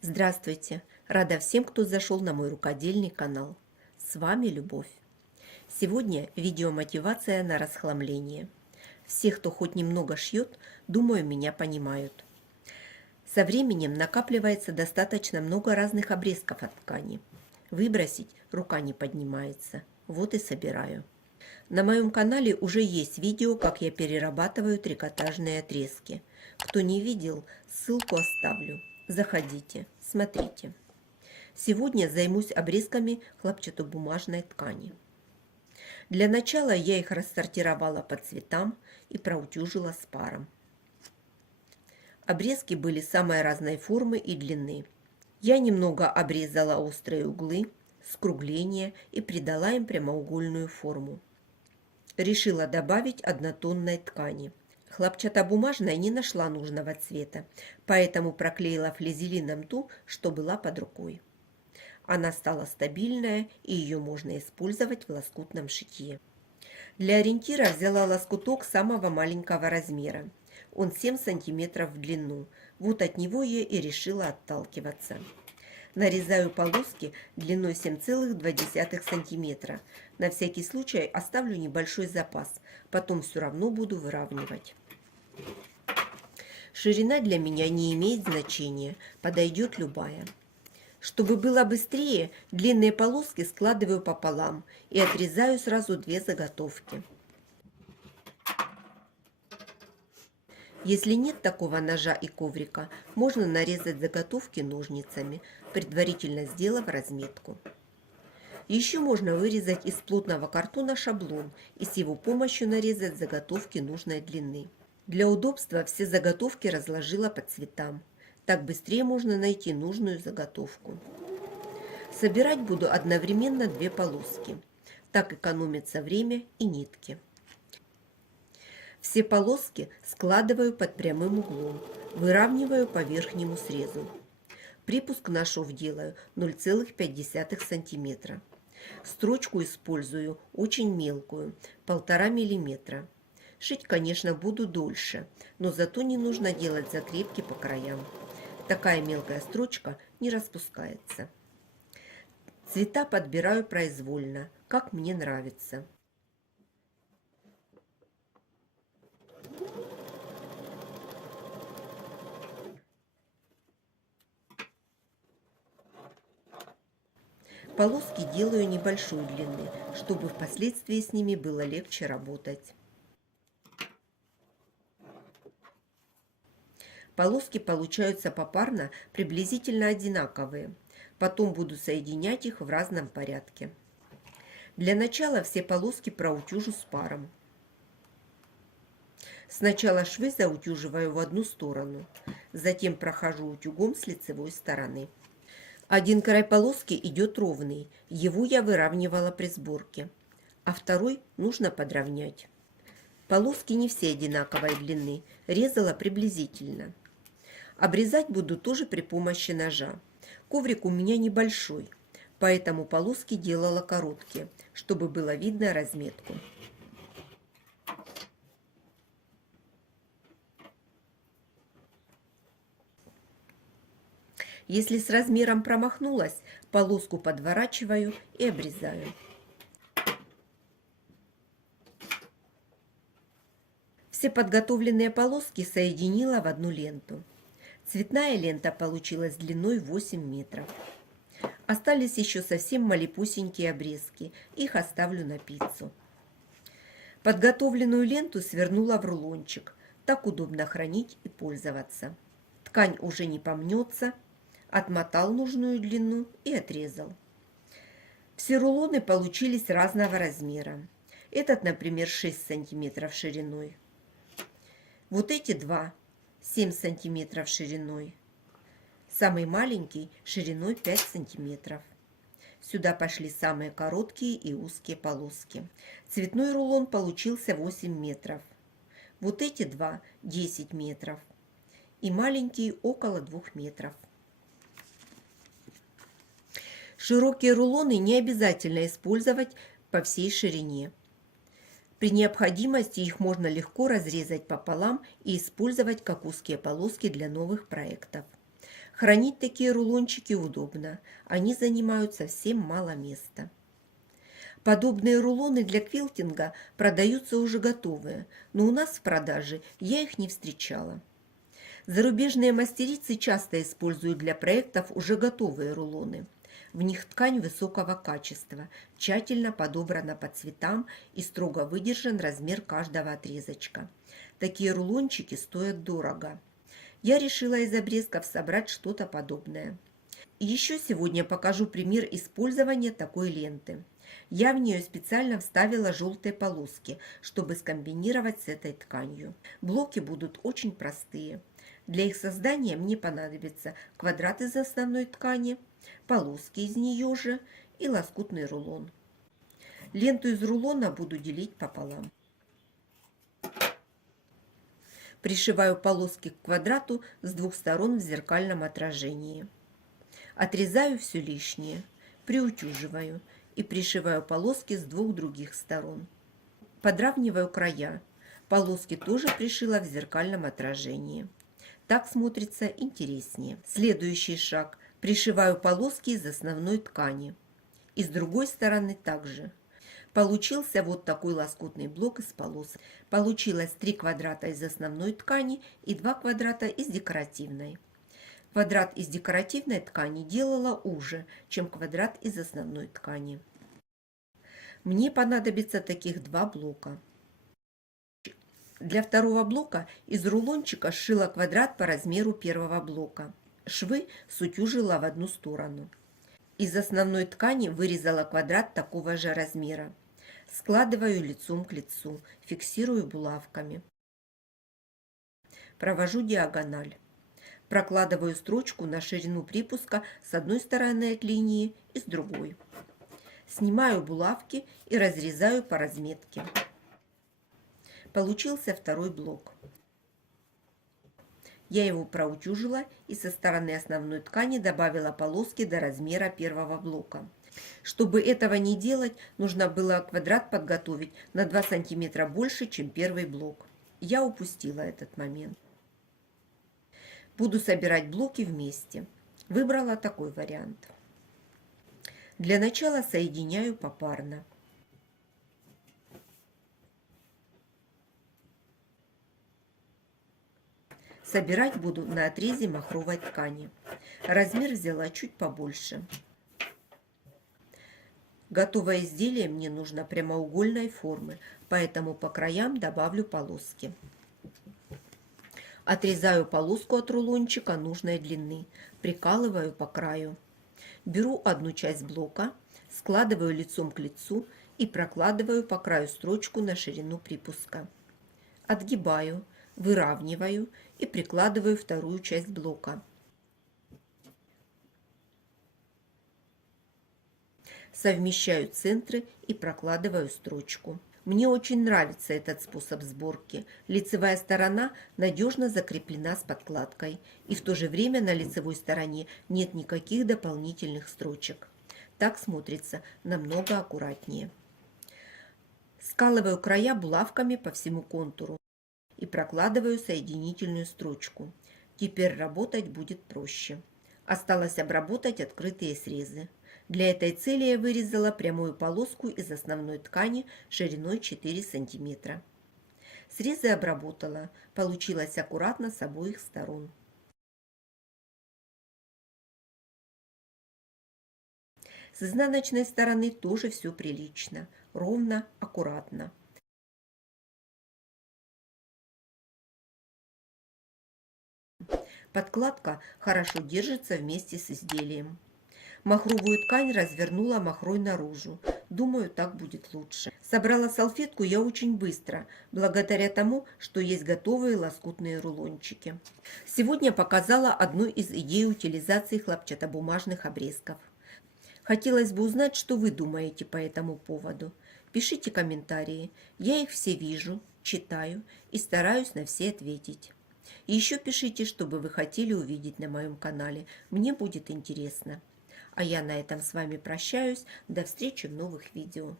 Здравствуйте! Рада всем, кто зашел на мой рукодельный канал. С вами Любовь. Сегодня видеомотивация на расхламление. Все, кто хоть немного шьет, думаю, меня понимают. Со временем накапливается достаточно много разных обрезков от ткани. Выбросить рука не поднимается. Вот и собираю. На моем канале уже есть видео, как я перерабатываю трикотажные отрезки. Кто не видел, ссылку оставлю. Заходите, смотрите. Сегодня займусь обрезками хлопчатобумажной ткани. Для начала я их рассортировала по цветам и проутюжила с паром. Обрезки были самой разной формы и длины. Я немного обрезала острые углы, скругления и придала им прямоугольную форму. Решила добавить однотонной ткани. Хлопчатобумажная не нашла нужного цвета, поэтому проклеила флизелином ту, что была под рукой. Она стала стабильная, и ее можно использовать в лоскутном шитье. Для ориентира взяла лоскуток самого маленького размера. Он 7 см в длину. Вот от него я и решила отталкиваться. Нарезаю полоски длиной 7,2 см. На всякий случай оставлю небольшой запас, потом все равно буду выравнивать. Ширина для меня не имеет значения, подойдет любая. Чтобы было быстрее, длинные полоски складываю пополам и отрезаю сразу 2 заготовки. Если нет такого ножа и коврика, можно нарезать заготовки ножницами, предварительно сделав разметку. Еще можно вырезать из плотного картона шаблон и с его помощью нарезать заготовки нужной длины. Для удобства все заготовки разложила по цветам. Так быстрее можно найти нужную заготовку. Собирать буду одновременно 2 полоски. Так экономится время и нитки. Все полоски складываю под прямым углом, выравниваю по верхнему срезу. Припуск на шов делаю 0,5 см. Строчку использую очень мелкую, 1,5 мм. Шить, конечно, буду дольше, но зато не нужно делать закрепки по краям. Такая мелкая строчка не распускается. Цвета подбираю произвольно, как мне нравится. Полоски делаю небольшой длины, чтобы впоследствии с ними было легче работать. Полоски получаются попарно приблизительно одинаковые. Потом буду соединять их в разном порядке. Для начала все полоски проутюжу с паром. Сначала швы заутюживаю в одну сторону, затем прохожу утюгом с лицевой стороны. Один край полоски идет ровный, его я выравнивала при сборке, а второй нужно подровнять. Полоски не все одинаковой длины, резала приблизительно. Обрезать буду тоже при помощи ножа. Коврик у меня небольшой, поэтому полоски делала короткие, чтобы было видно разметку. Если с размером промахнулась, полоску подворачиваю и обрезаю. Все подготовленные полоски соединила в одну ленту. Цветная лента получилась длиной 8 метров. Остались еще совсем малепусенькие обрезки, их оставлю на пиццу. Подготовленную ленту свернула в рулончик, так удобно хранить и пользоваться. Ткань уже не помнется. Отмотал нужную длину и отрезал. Все рулоны получились разного размера. Этот, например, 6 см шириной. Вот эти два 7 см шириной. Самый маленький шириной 5 см. Сюда пошли самые короткие и узкие полоски. Цветной рулон получился 8 метров. Вот эти два 10 метров. И маленький около 2 метров. Широкие рулоны не обязательно использовать по всей ширине. При необходимости их можно легко разрезать пополам и использовать как узкие полоски для новых проектов. Хранить такие рулончики удобно, они занимают совсем мало места. Подобные рулоны для квилтинга продаются уже готовые, но у нас в продаже я их не встречала. Зарубежные мастерицы часто используют для проектов уже готовые рулоны. В них ткань высокого качества, тщательно подобрана по цветам и строго выдержан размер каждого отрезочка. Такие рулончики стоят дорого. Я решила из обрезков собрать что-то подобное. И еще сегодня покажу пример использования такой ленты. Я в нее специально вставила желтые полоски, чтобы скомбинировать с этой тканью. Блоки будут очень простые. Для их создания мне понадобится квадрат из основной ткани, полоски из нее же и лоскутный рулон. Ленту из рулона буду делить пополам. Пришиваю полоски к квадрату с двух сторон в зеркальном отражении. Отрезаю все лишнее, приутюживаю и пришиваю полоски с двух других сторон. Подравниваю края. Полоски тоже пришила в зеркальном отражении. Так смотрится интереснее. Следующий шаг. Пришиваю полоски из основной ткани. И с другой стороны также. Получился вот такой лоскутный блок из полос. Получилось 3 квадрата из основной ткани и 2 квадрата из декоративной. Квадрат из декоративной ткани делала уже, чем квадрат из основной ткани. Мне понадобится таких 2 блока. Для второго блока из рулончика сшила квадрат по размеру первого блока. Швы сутюжила в одну сторону. Из основной ткани вырезала квадрат такого же размера. Складываю лицом к лицу, фиксирую булавками. Провожу диагональ. Прокладываю строчку на ширину припуска с одной стороны от линии и с другой. Снимаю булавки и разрезаю по разметке. Получился второй блок. Я его проутюжила и со стороны основной ткани добавила полоски до размера первого блока. Чтобы этого не делать, нужно было квадрат подготовить на 2 см больше, чем первый блок. Я упустила этот момент. Буду собирать блоки вместе. Выбрала такой вариант. Для начала соединяю попарно. Собирать буду на отрезе махровой ткани. Размер взяла чуть побольше. Готовое изделие мне нужно прямоугольной формы, поэтому по краям добавлю полоски. Отрезаю полоску от рулончика нужной длины, прикалываю по краю. Беру одну часть блока, складываю лицом к лицу и прокладываю по краю строчку на ширину припуска. Отгибаю, выравниваю и прикладываю вторую часть блока. Совмещаю центры и прокладываю строчку. Мне очень нравится этот способ сборки. Лицевая сторона надежно закреплена с подкладкой, и в то же время на лицевой стороне нет никаких дополнительных строчек. Так смотрится намного аккуратнее. Скалываю края булавками по всему контуру и прокладываю соединительную строчку. Теперь работать будет проще. Осталось обработать открытые срезы. Для этой цели я вырезала прямую полоску из основной ткани шириной 4 см. Срезы обработала. Получилось аккуратно с обоих сторон. С изнаночной стороны тоже все прилично. Ровно, аккуратно. Подкладка хорошо держится вместе с изделием. Махровую ткань развернула махрой наружу. Думаю, так будет лучше. Собрала салфетку я очень быстро, благодаря тому, что есть готовые лоскутные рулончики. Сегодня показала одну из идей утилизации хлопчатобумажных обрезков. Хотелось бы узнать, что вы думаете по этому поводу. Пишите комментарии. Я их все вижу, читаю и стараюсь на все ответить. И еще пишите, что бы вы хотели увидеть на моем канале. Мне будет интересно. А я на этом с вами прощаюсь. До встречи в новых видео.